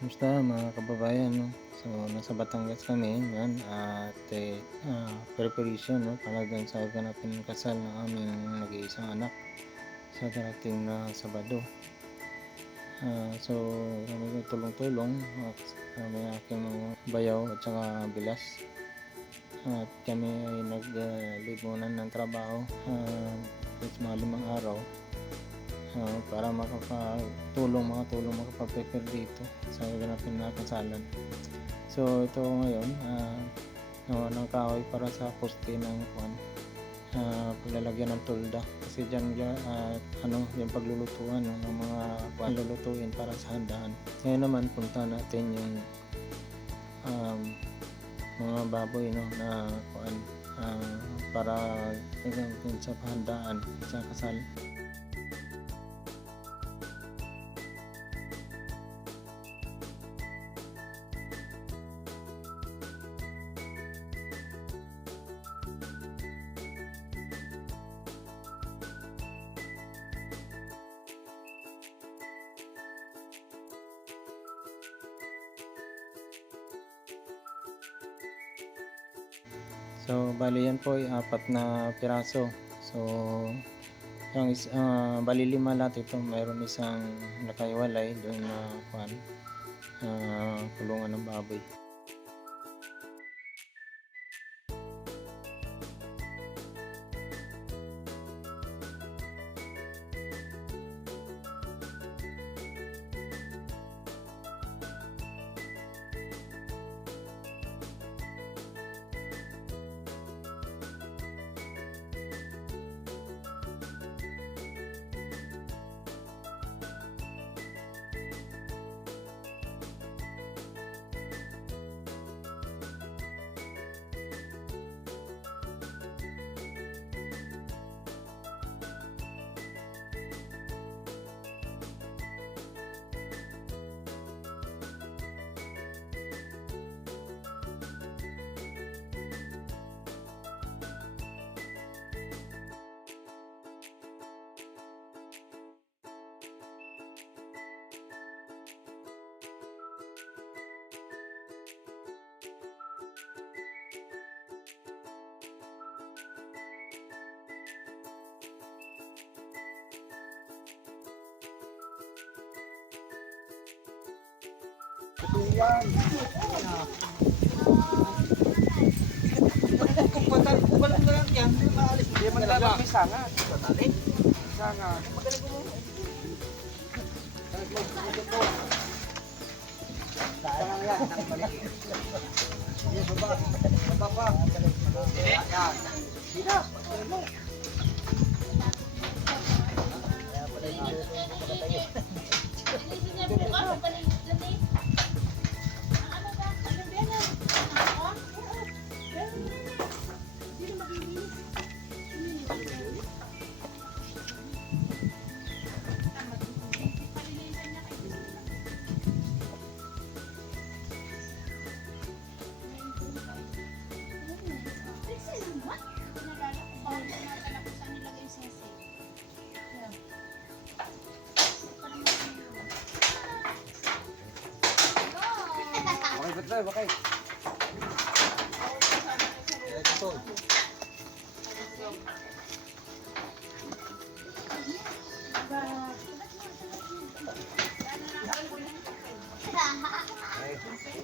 Kumusta mga kababayan 'no? So, nasa Batangas kami ngayon at, preparation 'no, para dun sa gaganapin ng kasal ng aming nag-iisang anak sa darating na Sabado. So kami tulong-tulong at kami aking mga bayaw at saka bilas at kami ay leave muna ng trabaho, is mga 5 araw, para makapag-tulong makapag-prepare dito sa gaganapin na kasalan. So ito ngayon, gawa ng kahoy para sa poste ng paglalagyan ng tulda kasi diyan yung paglulutuan no, ng mga lulutuin para sa handaan. Ngayon naman punta natin yung mga baboy no na para gagamitin sa handaan sa kasal. So bali yan po ay 4 na piraso. So bali 5 lahat ito. Mayroon isang nakaiwalay doon na kulungan ng baboy. Yan. Kung balang na lang yan, hindi maalis. Hindi maglalak may sanga. Sanga. Magaling mo. Sanga yan, nang maliit. Yan, baba. Baba pa. Yan. Sina. Kaya pala yung magatayo. Okay, betul, okay. Betul.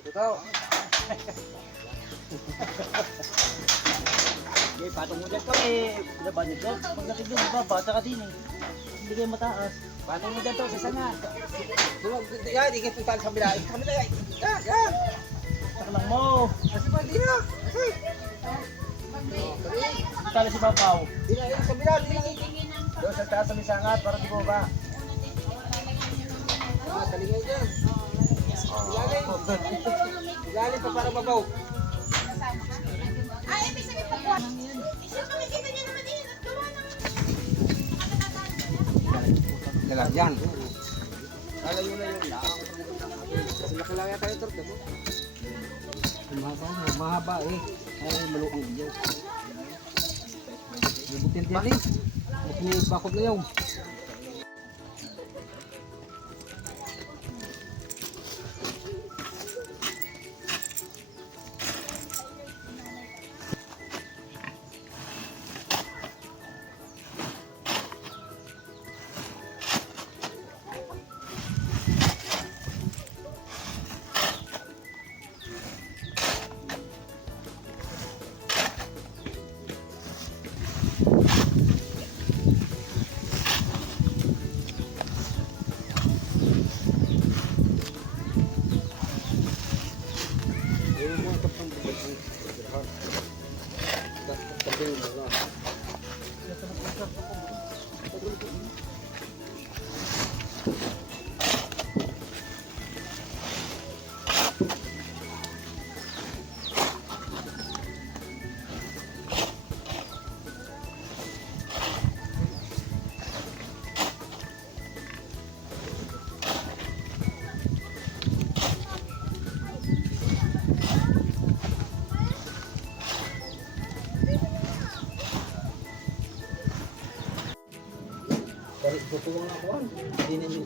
Ito. Okay, patong mo dyan to Diba nyo dyan? Pagdating dyan, diba? Bata ka din eh. Hindi kayo mataas. Patong mo dyan to sa sanga. Yan, ikit yung sa kabila. Sa kabila yan. Yan. Taklang mo. Kasi pa, di na. Kasi. Tali si Babaw. Di na, yung sa kabila. Doon sa taas sa misangat para di mo ba? Talingay dyan. Ilalim. Ilalim pa para mabaw. Ay, ibig sabihin pa po. Isip ko, nakikita niyo naman yun. At gawa ng... Lalagyan. Lalayo na yun. Kasi nakilaya tayo ito. Mahaba eh. Ay, maluang iyo. Ibutin din eh. Bakot na yun.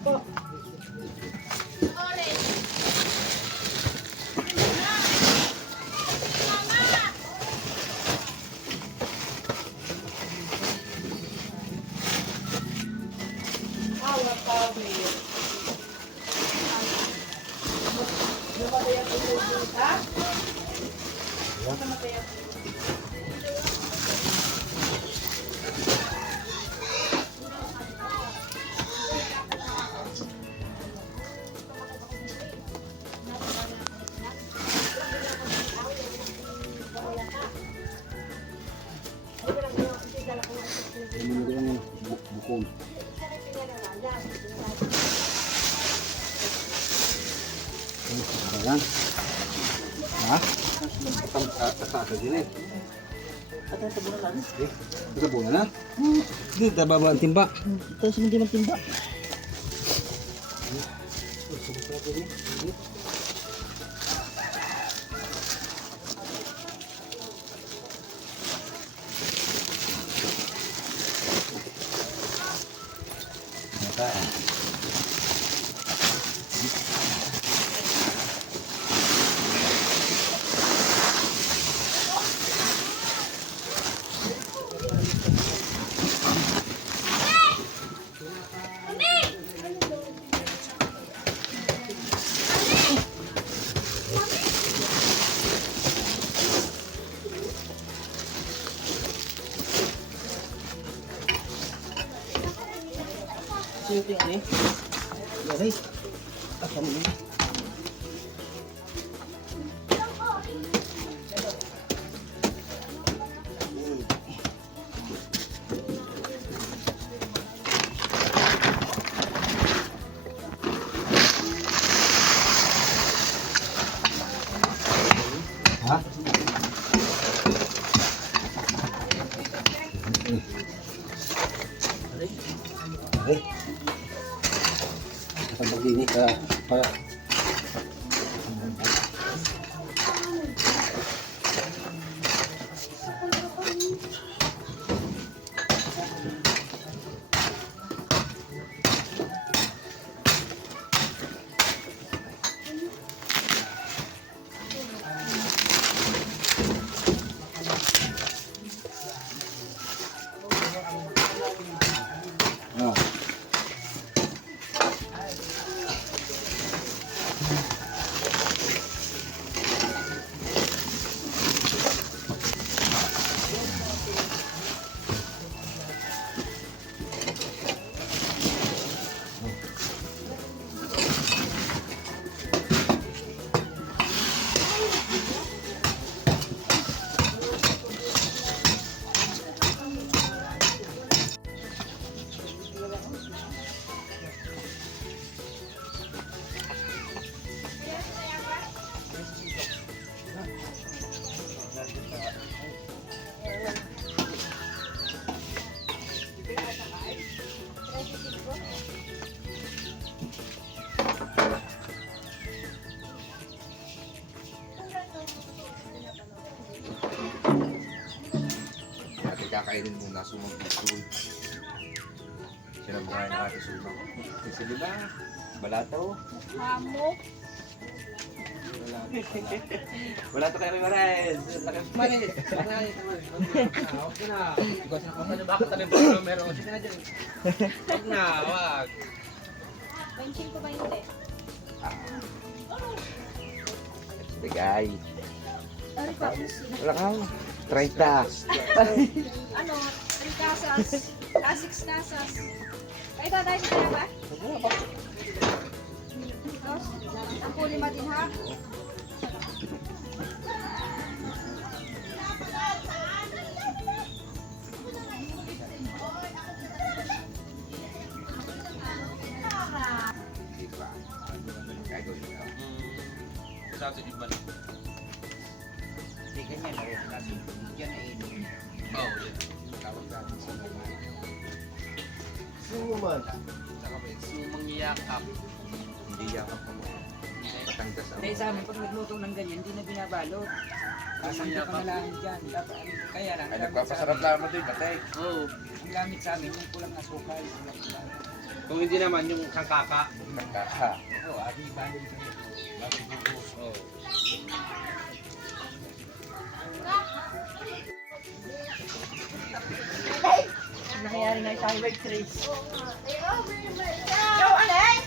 Bukol. Ayan. Ha? Tasa din eh. At ang tabunan namin. Tabunan na? Hindi, tababa ang timba. Tapos hindi magtimba. So yung ano eh. Guys. Asam mo. Ha? Okay. Kapag ini ka para kakainin muna sumang pisul. Sinabuhay ng ate sumang. Kasi di ba? Balato? Hamok. Balato kayo rin marais. Marais. Marais. Huwag ka na. Huwag na kung bakit tabi mo meron. Sige na dyan. Huwag na. Huwag. Benching ko ba hindi? Bigay. Ari pa usi. Wala ka. 30. Ano? 3 kasas. 6 kasas. Kaya tayo sa kaya ba? Tapos, ang puli din ha? Sa atin iba. Hindi ganyan na rin kasi yan ay Oh, yeah. Tawag sa atin sa mga. suman. Saka ba yun? Sumang yakap. Hindi yakap mo. Batangas ako. Dahil sa amin, pag nagluto ng ganyan, hindi na binabalot. Kasangka ka na lang dyan. Dapat, kaya lang, Ay, gamit sa nagpapasarap amin. lang mo din, batay. Oo. Ang gamit sa amin, yung kulang na sukal. Kulang. Kung hindi naman yung kangkaka. Kaka. Oo, adi bali ito. Oo. Nangyayari nga sa highway trace. Ikaw, alay!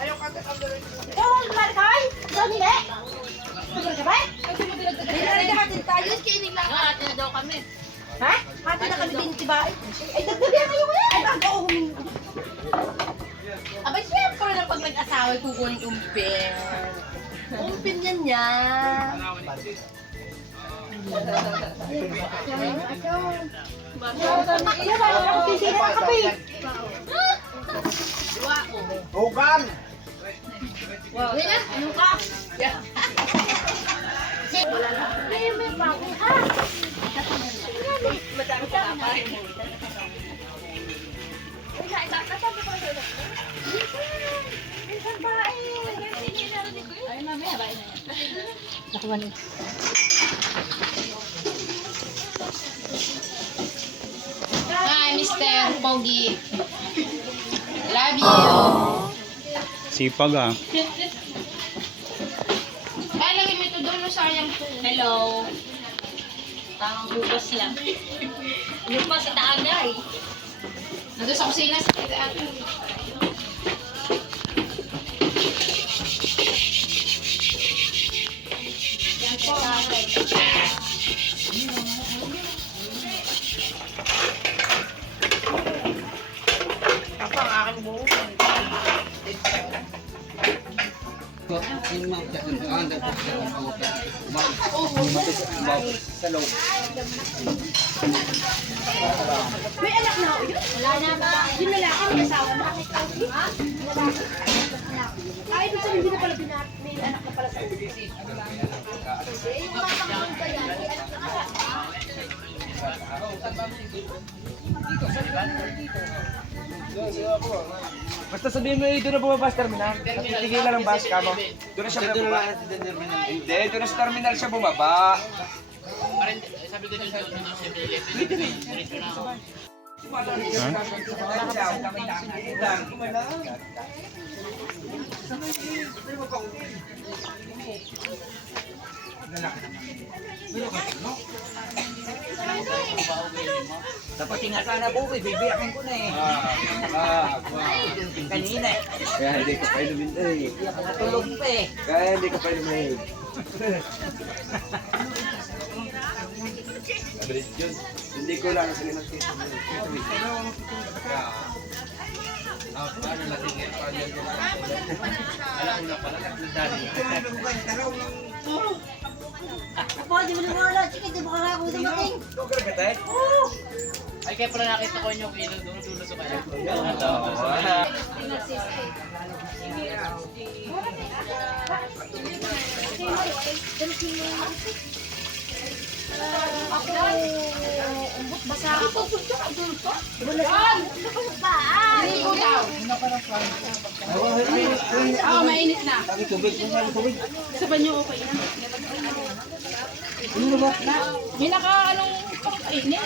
Ikaw, Marikoy! Ikaw, hindi! Tuloy ka ba? Hindi na natin tayo. Kinig lang. Ate na daw kami. Ha? Ate na kami din, diba? Ay, dagdagan kayo nga! Ay, bago ako humingi. Aba, siyempre na pag nag-asawa, kukunin umpin. Umpin yan yan. Iya ba? Ako sisira ng kape. Hugan! Wow. Yan, ano ka? Ay, may bago ha. Madami ka pa. Ay, mamaya ba? Nakuha niyo. Hi, Mr. Pogi. Love you. Sipag ah. Ay, lagay mo ito doon, no, sayang po. Hello. Tamang bukas lang. Yung pa sa taagay. Nandun sa kusina sa taagay. Yan po. Ako ang aking buhok. Sa loob. May anak na ako yun? Wala na ba? Yung lalaki, may asawa na. Ha? Lalaki. Ay, ibig sabihin, hindi na pala binat. May anak na pala sa ulo. Yung matang ba yan? May anak na pala. Basta sabihin mo doon na bumabas terminal. Natigilan ng bus ka mo. Doon na siya bumaba. Hindi, doon na sa terminal siya bumaba. Dapat nga sana bukoy, bibiyakin ko na eh. Kanina eh. Kaya hindi ka pa inumin eh. Natulog pa eh. Kaya hindi ka pa inumin. Abrid yun. Hindi ko lang sila ng tito. Paano natin yan? Alam mo na pala, nagdadali. Ako, di mo na wala. Sige, di mo ka nga ako dumating. Ikaw ka nagkatay? Ay, kaya pala nakita ko yung ilog doon, dulo sa kanya. Ako, umbot basa ako. Bulan. Paan. Oo, mainit na. Sa banyo okay na. May naka, anong, init.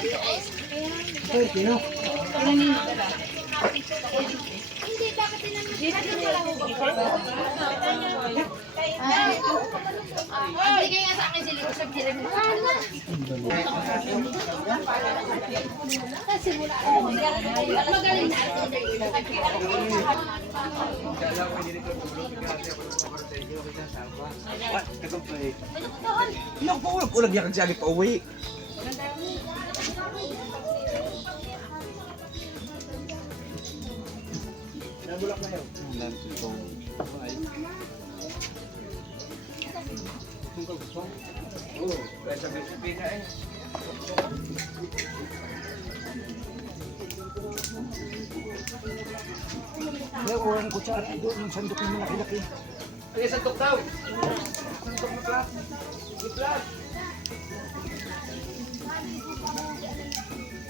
Hindi, bakit tinanong? Bigay nga sa akin sila ko sa sila mo. Kasi mula ako. Magaling na. Hindi ako pa uwi. Kulang yan kasi pa uwi. Nabulak na yun. Oo, kaya sabi nga eh. Kaya kurang kutsara doon yung sandok ng mga laki. Ay, santok daw! Santok na plat! Plat!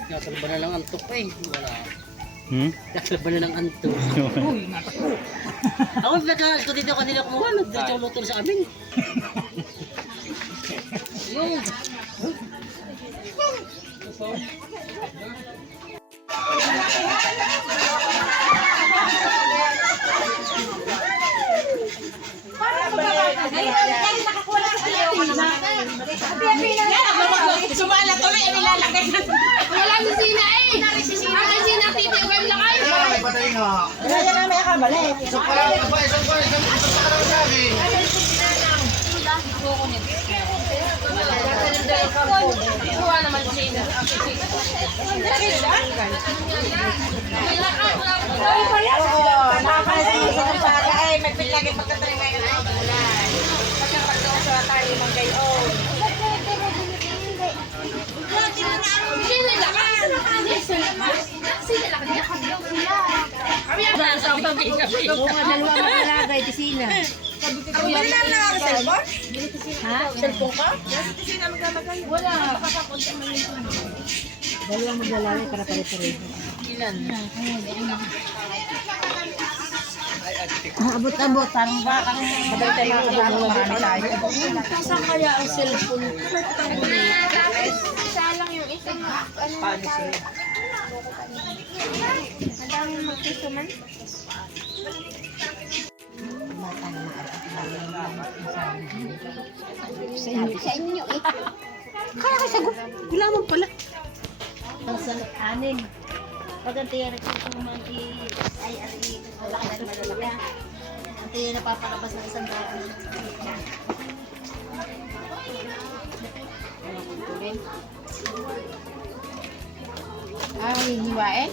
Nakalaban na lang antok eh. Wala. Hmm? Nakalaban na lang antok. Uy, natakbo. Ako nagkakas ko dito kanila kumuha. Nagdito yung motor sa amin. Yung. Kaya nakakuha na sa Sumala tuloy, ang nilalagay na. Wala si Sina eh. Si Sina, titiwem lang kayo. Kaya na may kamali. Kuha naman si Sina. Oo, nakakalit sa usaga ay may pilagay pagkatay may naibulan. Pagkapagdaw sa tayo ng gayon. Sina lakas. Sina lakas. Abot-abot, parang bakang madal tayo nakakasama tayo. Saan kaya ang cellphone? Isa lang yung isang madaming magkisuman. Sa inyo eh. Kaya kayo sagot. Gulaman pala. Sa anin. Pag ang tiyan nagsusuman ay malaki na malalaki. Ang tiyan napapalabas ng isang daan. Ay, hiwain?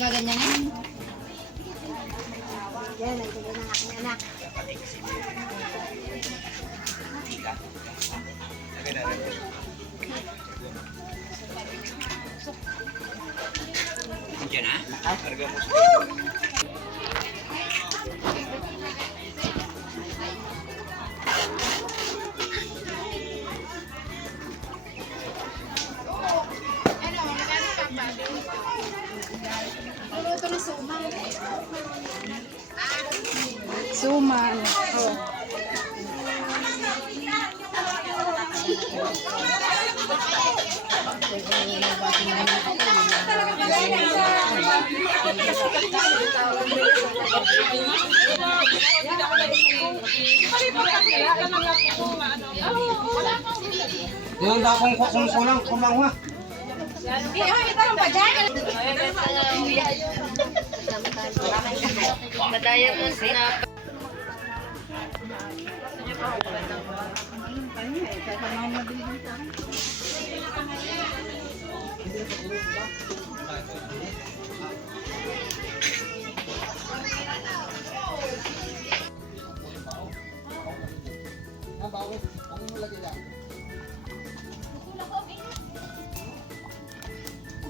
Gaganyanin? Yan, ang tiyan ng aking anak. Suman. Yung dakong kulang ha. Madaya mo sila.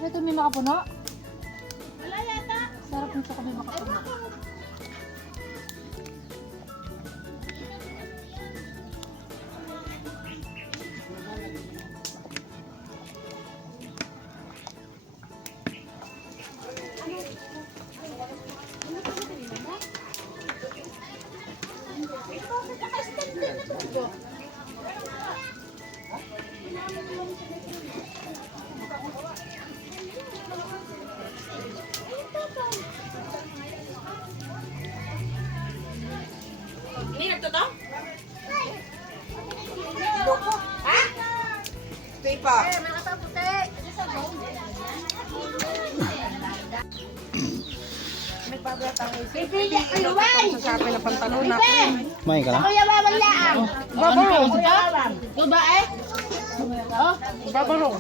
Ano ito may makapuno? Wala yata. Sarap nito kami makapuno. Minag to to? Kumain ka lang? Kuya Babang Laang. Babang. Kuya Babang. Babae? Oh, babang.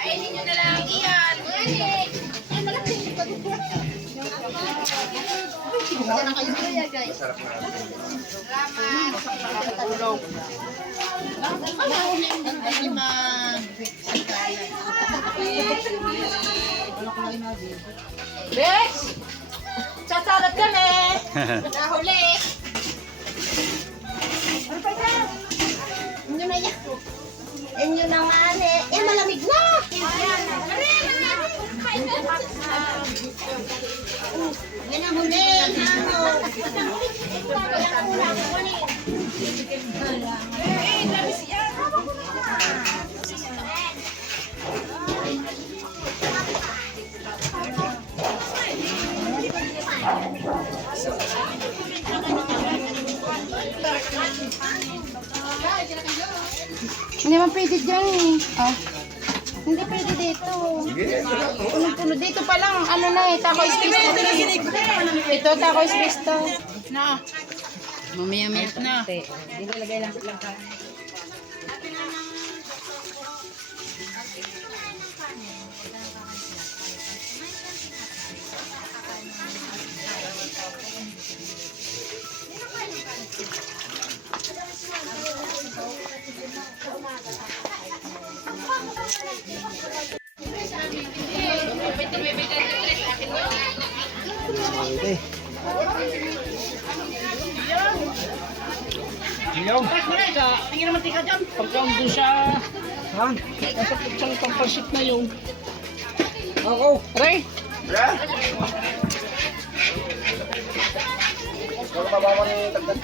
Kainin nyo na lang iyan. Bex! Sasalat kami! Nahuli! Ano pa yan? Inyo na yan. Inyo naman eh. Eh, malamig na! Yan ang huli. Hindi man pwede dyan eh. Oh. Hindi pwede dito. Punong-puno. Dito pa lang, ano na eh, taco space na. Ito, taco space to. Na. Mamaya-maya na. Dinilagay lang sa ka. Tingin naman tika dyan. Pagkaon doon siya. Saan? Nasa isang pampasit na yun. Ako. Aray! Huwag mabawa ni tagdag.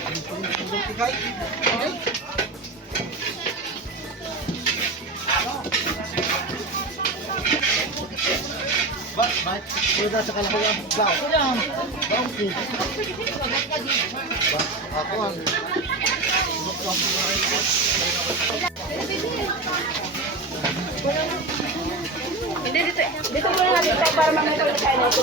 Ba't? Pwede sa kalahang daw. Donkey. Ako ang... Dito muna natin tayo para mamaya tayo na ito.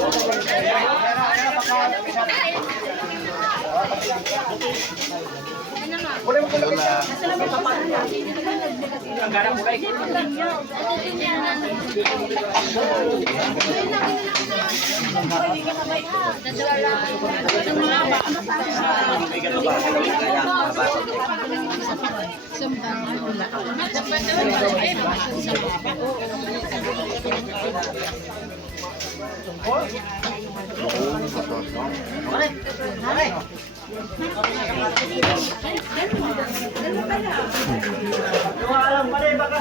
Alam pa rin, baka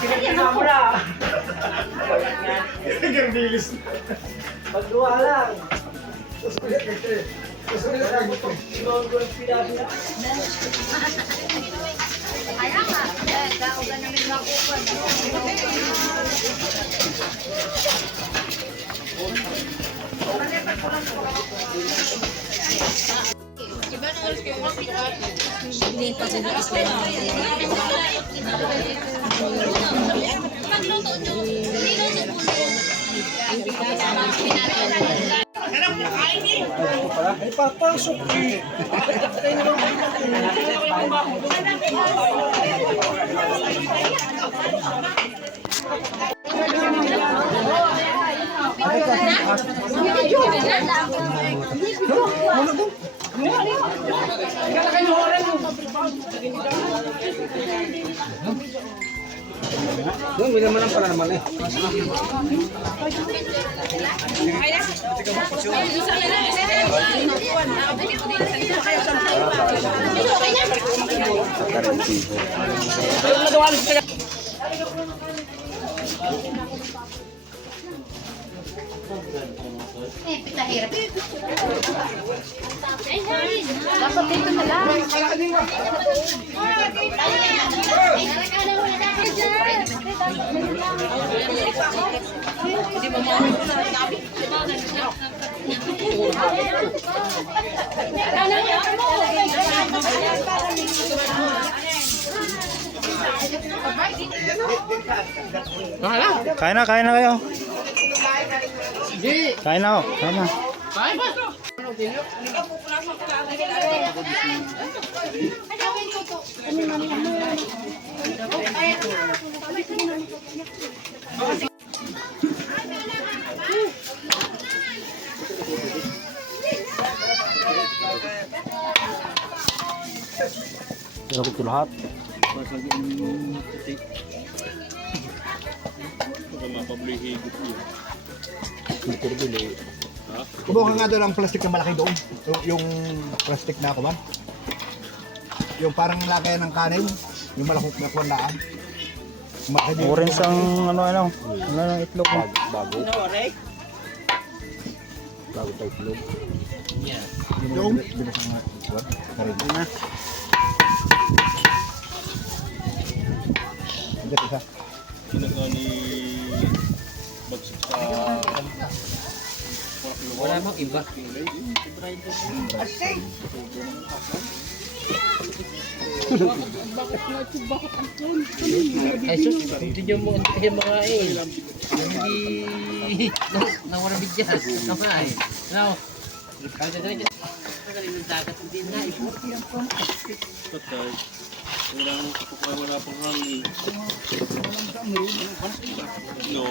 pinagkina mo na. Yung bilis. Pagduwa lang. Susulit kasi. Susulit lang ito. Sinuon ko ng pinagina. Kaya nga, kaugan namin makukuha. Ay, papasok eh. Doon, may naman ang pala naman eh. Nahirap. Dapat dito na lang. Kain na kayo. Kain na ako. Tama. Sarap ito lahat. Kumuha nga doon ang plastic na malaki doon. Yung plastic na kuman. Yung parang lagayan ng kanin. Yung malakot na kuwandaan. Orange ang ano ng itlog mo. Bago. Bago tayo itlog. Yung binasang nga. Karin. Hanggat isa. Wala mo iba. Ay sus, hindi nyo mo kayo makain. Hindi nawara bigyan. Kamay. Now, kada na dyan. Magaling ng dagat hindi na. Patay. Wala pang hangin. No.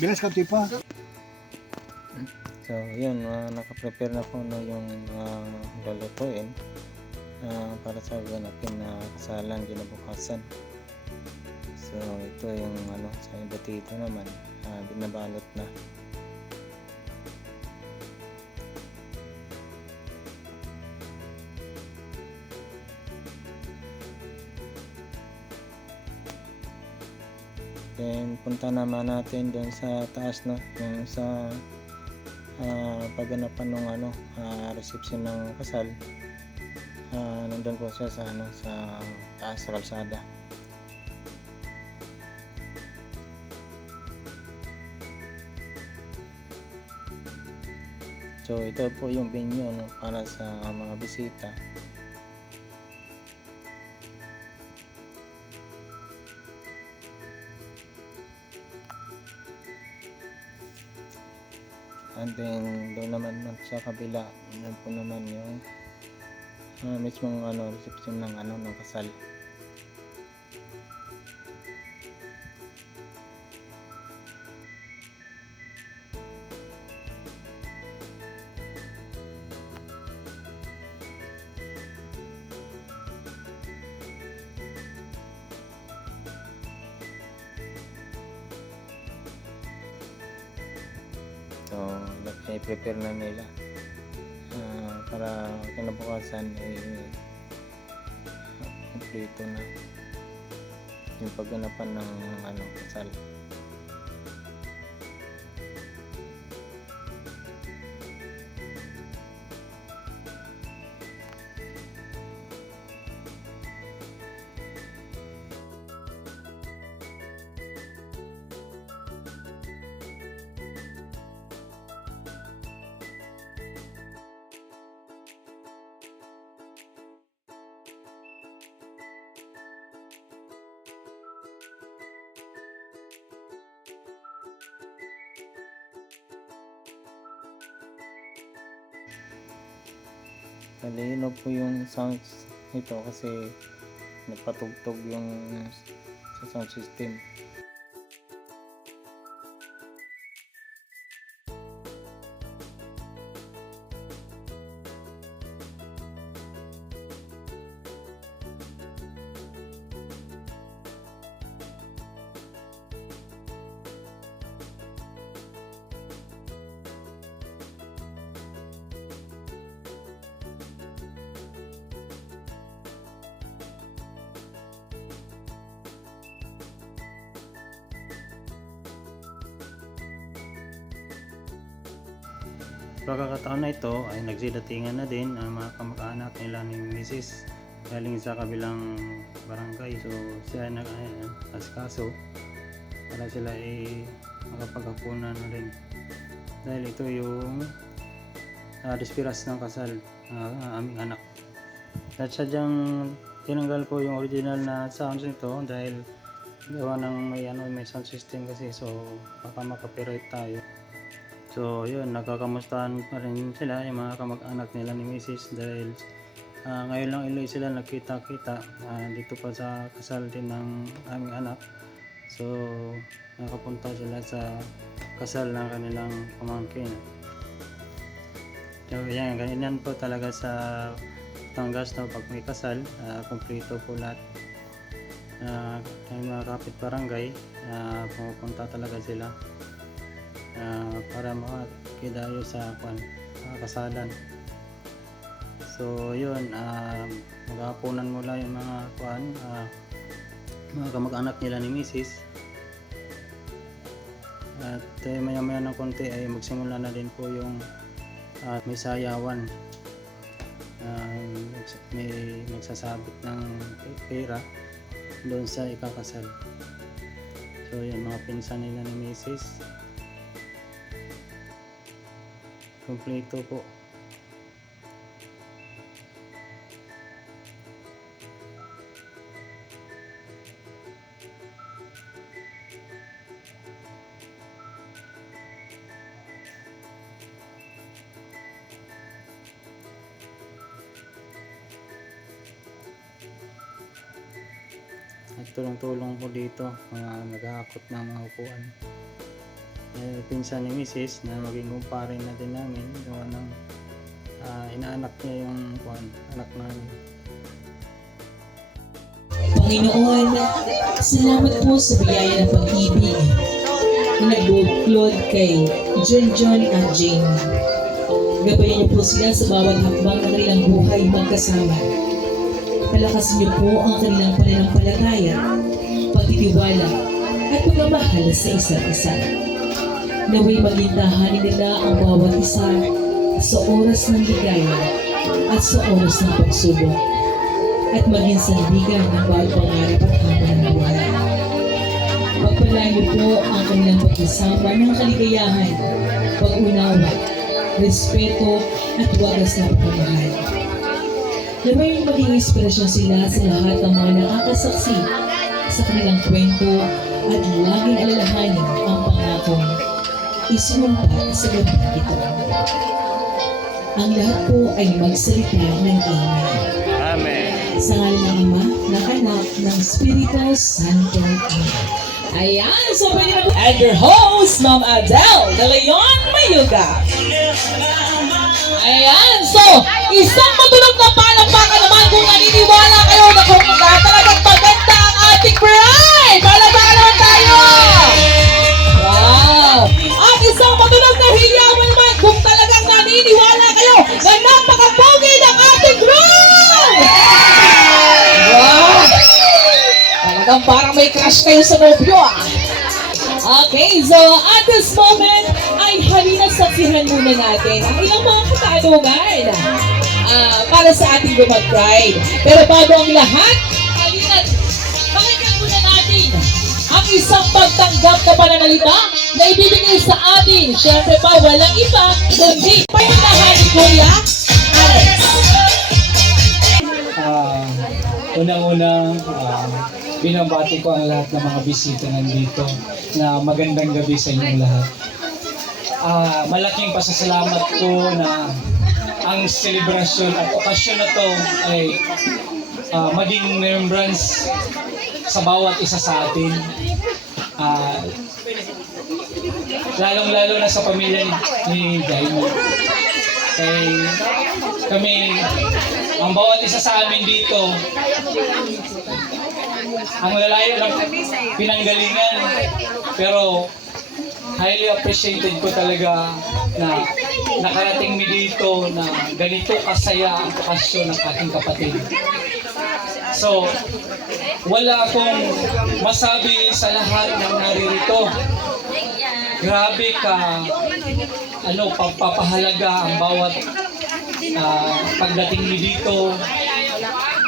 Bilas ka tipa. So, yun, nakaprepare na po no, yung lulutuin para sa ganapin na kasalan kinabukasan. So, ito yung sa iba dito naman, binabalot na. Then, punta naman natin doon sa taas, no, yung sa pagganapan ng reception ng kasal. Nandun po siya sa sa taas sa kalsada. So ito po yung venue, no, para sa mga bisita. And then doon naman sa kabila, doon po naman yung mismong reception ng ng kasal. So, i-prepare na nila para kinabukasan kompleto na yung pagganapan ng kasal. Malinaw po yung sounds nito kasi nagpatugtog yung sa sound system. Pagkakataon na ito ay nagsidatingan na din ang mga kamag-anak nila ni Mrs. galing sa kabilang barangay. So siya nag-asikaso para sila ay makapaghapunan na rin. Dahil ito yung dispiras ng kasal ng aming anak. At sadyang tinanggal ko yung original na sounds nito dahil gawa ng may sound system kasi, so baka makapiright tayo. So yun, nagkakamustahan pa rin sila yung mga kamag-anak nila ni Mrs. dahil ngayon lang ulit sila nagkita-kita dito pa sa kasal din ng aming anak. So nakapunta sila sa kasal ng kanilang pamangkin. So yan, ganyan po talaga sa Batangas na pag may kasal, kumpleto po lahat. Yung mga kapit barangay, pumupunta talaga sila para makidayo sa kasalan. So yun, maghapunan mula yung mga mga kamag-anak nila ni Mrs. At maya-maya ng konti ay magsimula na din po yung may sayawan. May magsasabit ng pera doon sa ikakasal. So yun, mga pinsan nila ni Mrs. Kompleto po. At tulong-tulong po dito, nag-aakot ng mga upuan. Pinsan ni Mrs. na maging kumpare na din namin, yung inaanak niya yung anak namin. Panginoon, salamat po sa biyaya ng pag-ibig na nagbuklod kay John at Jane. Gabayan niyo po sila sa bawat hakbang ng kanilang buhay magkasama. Palakasin niyo po ang kanilang pananampalataya, pagtitiwala at pagmamahal sa isa't isa. Naway magintahanin nila ang bawat isa sa oras ng ligaya at sa oras ng pagsubok, at maging sandigan ng bawat pangarap at hamon ng buhay. Pagpalain niyo po ang kanilang pag-isama ng kaligayahan, pag-unawa, respeto at wagas na pagmamahal. Naway maging inspirasyon sila sa lahat ng mga nakakasaksi sa kanilang kwento at laging alalahanin ang pangakong isinumpa sa gabi ito. Ang lahat po ay magsalita ng Amen. Amen. Sa ngalan ng Ama, ng Anak, ng Espiritu Santo. Amen. Ayan, so pwede na po. And your host, Ma'am Adele de Leon Mayuga. Ayan, so isang matulog na palakpakan naman kung naniniwala kayo na kung talagang maganda ang ating bride. Palakpakan naman tayo! Wow! At isang matulog na hiyawan naman kung talagang naniniwala kayo na napakapogi ng ating bride! Wow! Talagang parang may crush kayo sa nobyo ah! Okay, so at this moment ay halina saksihan muna natin ang ilang mga katanungan para sa ating lumag bride. Pero bago ang lahat, halina, pakinggan muna natin ang isang pagtanggap na pananalita na ibibigay sa atin. Siyempre pa, walang iba, kundi pagmanahan ni Kuya Alex. Unang-una, binabati ko ang lahat ng mga bisita nandito na magandang gabi sa inyong lahat. Malaking pasasalamat ko na ang selebrasyon at okasyon na to ay maging remembrance sa bawat isa sa atin. Lalong-lalo na sa pamilya ni Jaime. Kami, ang bawat isa sa amin dito, ang lalayo lang pinanggalingan, pero highly appreciated ko talaga na nakarating mi dito na ganito kasaya ang okasyon ng aking kapatid. So, wala akong masabi sa lahat ng naririto. Grabe ka, pagpapahalaga ang bawat pagdating mi dito.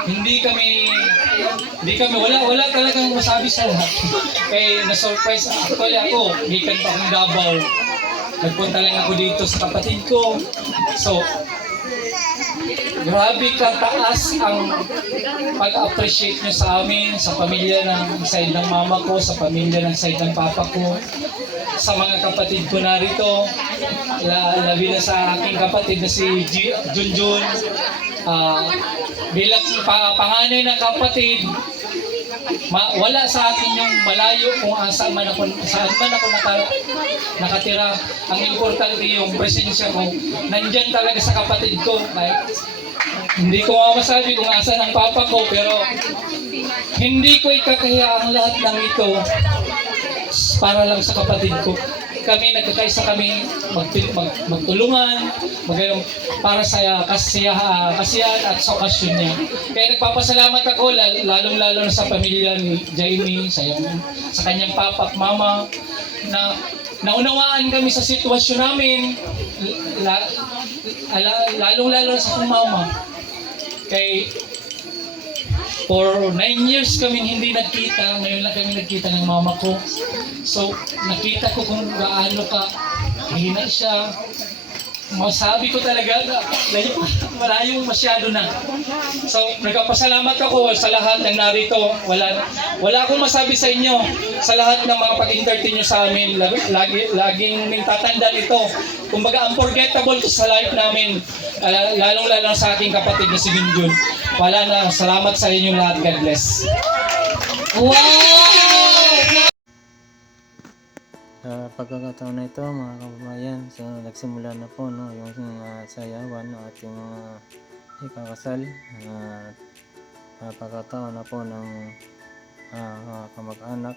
Hindi kami, wala talagang masabi sa lahat. Kaya na-surprise actually ako, gikan pa akong Davao. Nagpunta lang ako dito sa kapatid ko. So, grabe kataas ang pag-appreciate nyo sa amin, sa pamilya ng side ng mama ko, sa pamilya ng side ng papa ko, sa mga kapatid ko narito, labi na sa aking kapatid na si Junjun. Bilang panganay ng kapatid, wala sa akin yung malayo kung saan man ako nakatira. Ang importante yung presensya ko, nandyan talaga sa kapatid ko. Hindi ko nga masabi kung asan ang papa ko, pero hindi ko ikakaya ang lahat ng ito para lang sa kapatid ko. Kami, nagkakaisa kami magtulungan, para sa kasiyahan at sa okasyon niya. Kaya nagpapasalamat ako, lalong-lalo na sa pamilya ni Jamie, sa kanyang papa at mama, na naunawaan kami sa sitwasyon namin, lalong-lalo na sa akong mama. Kay for 9 years kami hindi nagkita, ngayon lang kami nagkita ng mama ko. So, nakita ko kung gaano ka hina siya. Masabi ko talaga na malayong masyado na. So, nagpapasalamat ako sa lahat ng narito. Wala akong masabi sa inyo sa lahat ng mga pag-entertain nyo sa amin. Laging tatandaan ito. Kumbaga, unforgettable to sa life namin. Lalong-lalo sa aking kapatid na si Binjun. Wala na. Salamat sa inyo lahat. God bless. Wow! Sa pagkakataon na ito mga kababayan, so nagsimula na po no, yung sayawan ng ating mga ikakasal. Pagkakataon na po ng kamag-anak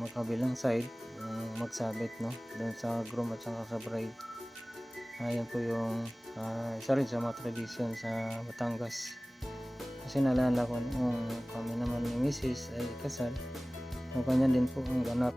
magkabilang side magsabit no, doon sa groom at saka sa bride. Ayan po yung isa rin sa mga tradisyon sa Batangas. Kasi naalala ko nung kami naman ni Mrs. ay kasal, kung kanya din po ang ganap.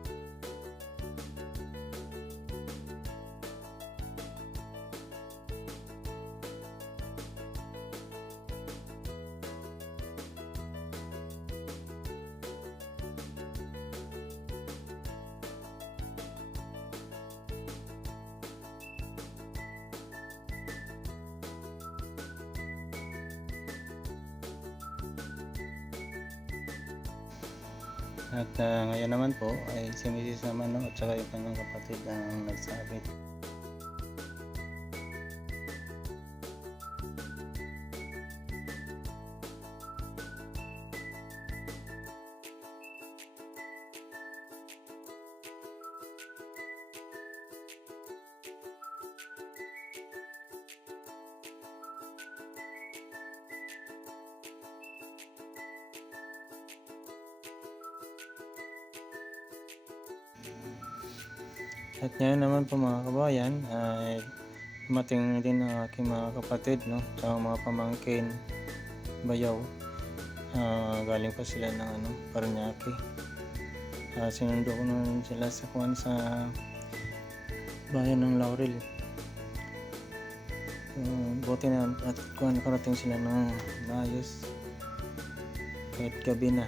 At ngayon naman po ay si Mrs. naman no, at saka yung kanyang kapatid ang nagsabit. At ngayon naman po mga kabayan ay dumating din ang aking mga kapatid no, sa mga pamangkin bayaw. Galing pa sila ng Paranaque. Sinundo ko naman sila sa bayan ng Laurel. Buti na at nakarating sila ng maayos kahit gabi na.